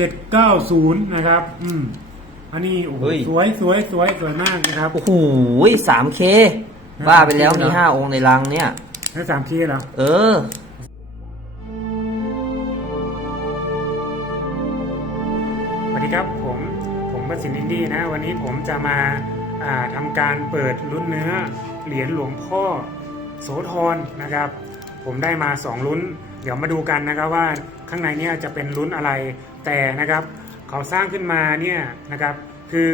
790นะครับ อืม อันนี้โอ้โหเฮ้ย สวยสวยสวยสวยมากนะครับโอ้โหสามเคบ้าไปแล้วมีห้าองค์ในรังเนี่ย แล้วสามเคเหรอ เออ สวัสดีครับผมผมประสิทธิ์อินดี้นะ วันนี้ผมจะมาอ่าทำการเปิดลุ้นเนื้อเหรียญหลวงพ่อโสธรนะครับ ผมได้มา 2 ลุ้น เดี๋ยวมาดูกันนะครับว่าข้างในเนี่ยจะเป็นลุ้นอะไร แต่นะครับเขาสร้างขึ้นมาเนี่ยนะครับคือ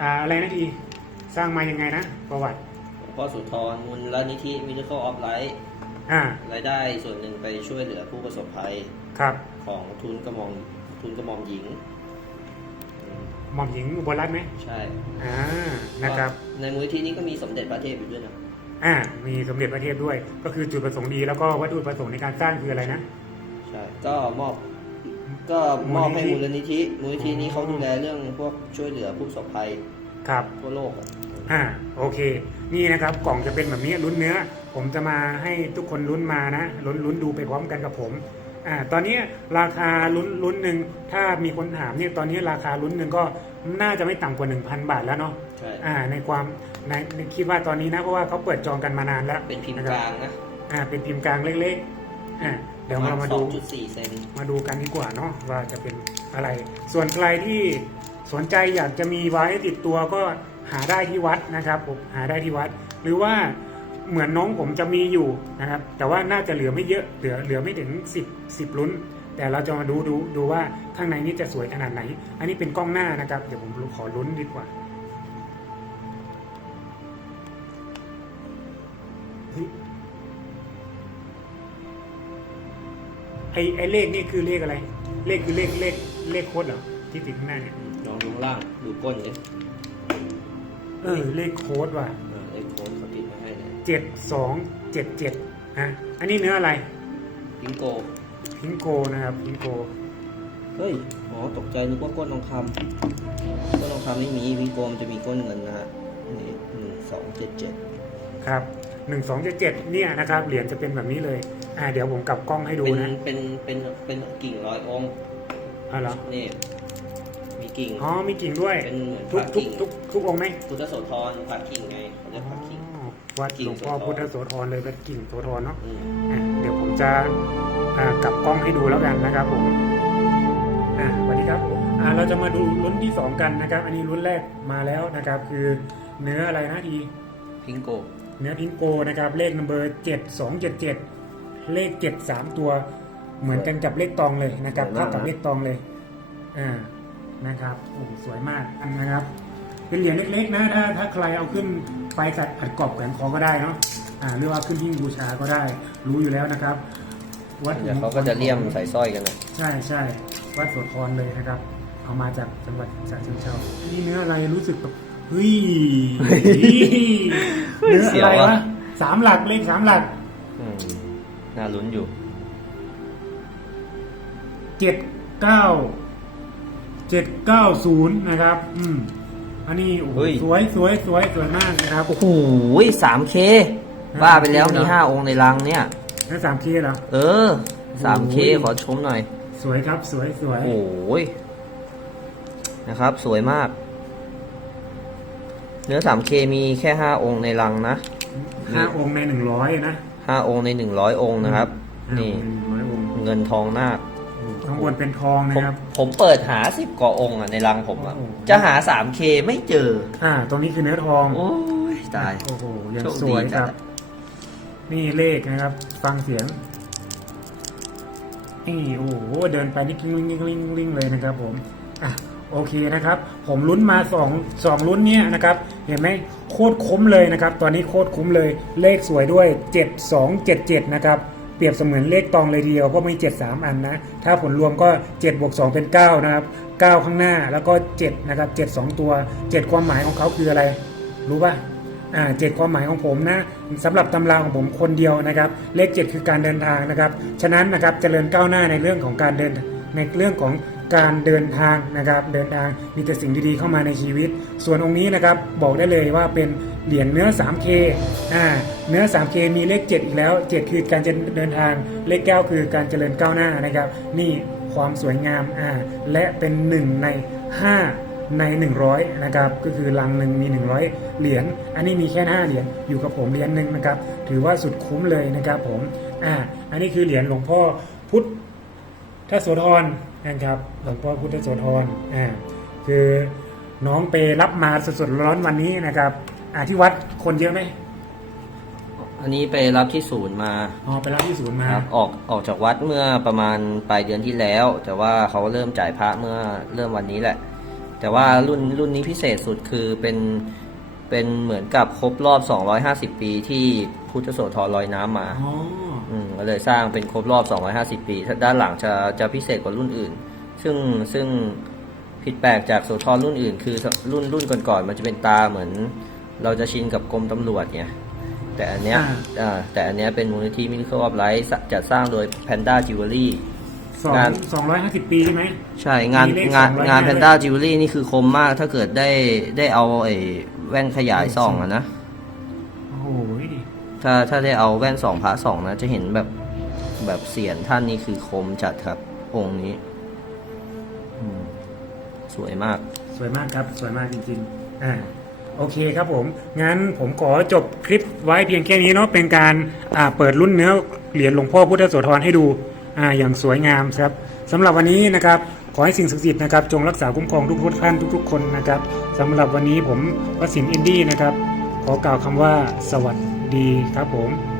อ่าอะไรนะทีสร้างมายังไงนะ ประวัติหลวงพ่อสุธรมูลนิธิ Miracle of Light อ่ารายได้ส่วนหนึ่งไปช่วยเหลือผู้ประสบภัยครับของทุนกระหม่อมทุนกระหม่อมหญิงหม่อมหญิงอุบลรัตน์ไหมใช่อ่านะครับในมูลนิธินี้ก็มีสมเด็จพระเทพอยู่ด้วยนะอ่ามีสมเด็จพระเทพด้วย ก็คือจุดประสงค์ดีแล้วก็วัตถุประสงค์ในการสร้างคืออะไรนะใช่ก็มอบ ก็มอบให้มูมูลลนินิธิธิมูลนิธินี้เขาดูแลเรื่องพวกช่วยเหลือผู้ประสบภัยครับทั่วโลกอะอ่าโอเค นี่นะครับกล่องจะเป็นแบบนี้ลุ้นเนื้อ ผมจะมาให้ทุกคนลุ้นมานะลุ้นลุ้นดูไปพร้อมกันกับผมอ่าตอนนี้ราคาลุ้นลุ้นหนึ่งถ้ามีคนถามเนี่ยตอนนี้ราคาลุ้นหนึ่งก็น่าจะไม่ต่ำกว่า 1,000 บาทแล้วเนาะใช่อ่าในความในในคิดว่าตอนนี้นะเพราะว่าเขาเปิดจองกันมานานแล้วเป็นพิมพ์นะกคบลางนะ อ่าเป็นพิมพ์กลางเล็กๆอ่า เดี๋ยวเรามาสดูองจุดสี่เซนมาดูกันดีกว่าเนาะว่าจะเป็นอะไร ส่วนใครที่สนใจอยากจะมีไว้ติดตัวก็หาได้ที่วัดนะครับผมหาได้ที่วัด หรือว่าเหมือนน้องผมจะมีอยู่นะครับ แต่ว่าน่าจะเหลือไม่เยอะเหลือเหลือไม่ถึง 10 10ลุ้น แต่เราจะมาดูดูดูว่าข้างในนี้จะสวยขนาดไหน อันนี้เป็นกล้องหน้านะครับ เดี๋ยวผมขอลุ้นดีกว่าเฮ้ย อไอเลขนี่คือเลขอะไร เลขคือเลขเลขเลขโค้ดเหรอที่ติดข้างหน้าเนี่ยลองดูข้างล่าง ดูก้นดิเออเลขโค้ดว่ะเออไอ้โค้ดเขาติดมาให้เนี่ยเจ็ดสองเจ็ดเจ็ดอะอันนี้เนื้ออะไรพิงโกพิงโกนะครับพิงโกเฮ้ยอ๋อตกใจนึกว่าก้นทองคำก้นทองคำไม่มีพิงโกมันจะมีก้นเงินนะฮะนี่หนึ่งสองเจ็ดเจ็ด ครับหนึ่งสองเจ็ดเจ็ดเนี่ยนะครับเหรียญจะเป็นแบบนี้เลยอ่าเดี๋ยวผมกลับกล้องให้ดูเป็นนะเป็นเป็นเป็นกิ่งร้อยองค์อ๋อเหรอนี่มีกิ่งอ๋อมีกิ่งด้วยเป็นเหมือนทุกพระทุกกิ่งทุกทุกองค์ไหมพุทธโสธรพระกิ่งไงเขาเรียกพระกิ่งอ๋อวัดหลวงพ่อกิ่งโสธรพุทธโสธรเลยเป็นกิ่งโสธรเนาะอืมอะเดี๋ยวผมจะอ่ากลับกล้องให้ดูแล้วกันนะครับผมอะสวัสดีครับอ่าเราจะมาดูลุ้นที่สองกันนะครับ อันนี้ลุ้นแรกมาแล้วนะครับ คือเนื้ออะไรนะทีพิงโก เนื้อพิงโกนะครับเลขนัมเบอร์เจ็ดสองเจ็ดเจ็ดเลขเจ็ดสามตัวเหมือนกันกับเลขตองเลยนะครับสวยมากเท่ากับเลขตองเลยอ่านะครับโอ้สวยมากอันนะครับ เป็นเหรียญเล็กๆนะถ้าถ้าใครเอาขึ้นไปสัตว์อัดกรอบแขวนคอก็ได้เนาะอ่าหรือว่าขึ้นหิ้งบูชาก็ได้ รู้อยู่แล้วนะครับ วัดเดี๋ยวเขาก็จะเลี่ยมใส่สร้อยกันนะใช่ใช่วัดโสธรเลยนะครับ เอามาจากจังหวัดฉะเชิงเทรานี่เนื้ออะไรรู้สึกแบบ เฮ้ยเนื้ออะไรวะสามหลักเลขสามหลักอืมน่าลุ้นอยู่เจ็ดเก้าเจ็ดเก้าศูนย์นะครับ อืมอันนี้โอ้โหเฮ้ยสวยสวยสวยสวยมากนะครับ โอ้โหสามเคบ้าไปแล้วมีห้าองค์ในรังเนี่ย นั่นสามเคเหรอ เออสามเคโอ้โห ขอชมหน่อย สวยครับสวยสวยโอ้ยนะครับ สวยมาก เนื้อสามเคมีแค่ห้าองค์ในรังนะห้าองค์ในหนึ่งร้อยนะห้าองค์ในหนึ่งร้อยองค์นะครับ ห้านี่ องค์ในหนึ่งร้อยองค์เงินทองนาคข้างบนเป็นทองผนะมครับ ผมเปิดหาสิบกว่าองค์อะในรังผมอะโอ้โห จะหาสามเคไม่เจอ อ่า ตรงนี้คือเนื้อทอง โอ้ยตาย โอ้โหยังโชคดีสวยครับ จัด นี่เลขนะครับ ฟังเสียง นี่โอ้โห เดินไปนี่กลิ้งกลิ้งกลิ้งกลิ้งเลยนะครับผม อะ โอเคนะครับ ผมลุ้นมาสองสองลุ้นเนี้ยนะครับ เห็นไหมโคตรคุ้มเลยนะครับ ตอนนี้โคตรคุ้มเลยเลขสวยด้วย 7277 นะครับเปรียบเสมือนเลขตองเลยทีเดียวก็มี 73 อันนะ ถ้าผลรวมก็ 7 บวก 2 เป็น 9 นะครับ 9 ข้างหน้าแล้วก็ 7 นะครับ 7 2 ตัว 7 ความหมายของเขาคืออะไร รู้ป่ะอ่าเจ็ดความหมายของผมนะสำหรับตำราของผมคนเดียวนะครับ เลขเจ็ดคือการเดินทางนะครับ ฉะนั้นนะครับเจริญก้าวหน้าในเรื่องของการเดินในเรื่องของ การเดินทางนะครับเดินทางมีแต่สิ่งดีๆเข้ามาในชีวิต ส่วนองค์นี้นะครับบอกได้เลยว่าเป็นเหรียญเนื้อ 3K อ่าเนื้อ 3K มีเลข 7 อีกแล้ว 7 คือการจะเดินทางเลข 9 คือการเจริญก้าวหน้านะครับ นี่ความสวยงามอ่าและเป็นหนึ่งใน 5 ใน 100นะครับก็คือลังหนึ่งมี 100 เหรียญอันนี้มีแค่ 5 เหรียญอยู่กับผมเหรียญหนึ่งนะครับถือว่าสุดคุ้มเลยนะครับผมอ่าอันนี้คือเหรียญหลวงพ่อพุทธโสธร นะครับหลวงพ่อพุทธโสธรอ่าคือน้องไปรับมาสดๆร้อนๆวันนี้นะครับอ่าที่วัดคนเยอะไหมอันนี้ไปรับที่ศูนย์มาอ๋อไปรับที่ศูนย์มาครับออกออกจากวัดเมื่อประมาณปลายเดือนที่แล้ว แต่ว่าเขาเริ่มจ่ายพระเมื่อเริ่มวันนี้แหละ แต่ว่ารุ่นรุ่นนี้พิเศษสุดคือเป็นเป็นเหมือนกับครบรอบ 250 ปีที่พุทธโสธรลอยน้ำมาอ๋อ อืมก็เลยสร้างเป็นครบรอบ 250 ปี ด้านหลังจะจะพิเศษกว่ารุ่นอื่น ซึ่งซึ่งผิดแปลกจากโสธรรุ่นอื่น คือรุ่นรุ่นก่อนๆมันจะเป็นตาเหมือน เราจะชินกับกรมตำรวจไงแต่อันเนี้ยอ่าแต่อันเนี้ยเป็นมูลนิธิมินิเคิลออฟไลท์จัดสร้างโดย Panda Jewelry สองงานสองร้อยห้าสิบปีใช่ไหมใช่งานมีเลขงาน205งานด้วย Panda Jewelry นี่คือคมมากถ้าเกิดได้ได้เอาไอ้แว่นขยายส่องอะนะโอ้โห ถ้าถ้าได้เอาแว่นสองพระสองนะ จะเห็นแบบแบบเสียนท่านนี่คือคมจัดครับ องค์นี้สวยมาก สวยมากครับ สวยมากจริงๆอ่าโอเคครับผม งั้นผมขอจบคลิปไว้เพียงแค่นี้เนาะ เป็นการอ่าเปิดรุ่นเนื้อเหรียญหลวงพ่อพุทธโสธรให้ดูอ่าอย่างสวยงามครับสำหรับวันนี้นะครับ ขอให้สิ่งศักดิ์สิทธิ์นะครับ จงรักษาคุ้มครองทุกท่านทุก ๆ คนนะครับสำหรับวันนี้ผมวสินอินดี้นะครับ ขอกล่าวคำว่าสวัสดี ดีครับผม